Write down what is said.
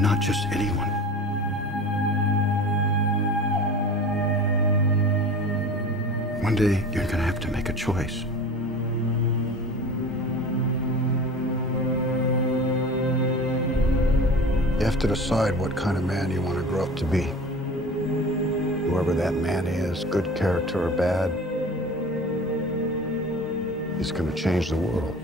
but not just anyone. One day, you're gonna have to make a choice. You have to decide what kind of man you want to grow up to be. Whoever that man is, good character or bad, he's going to change the world.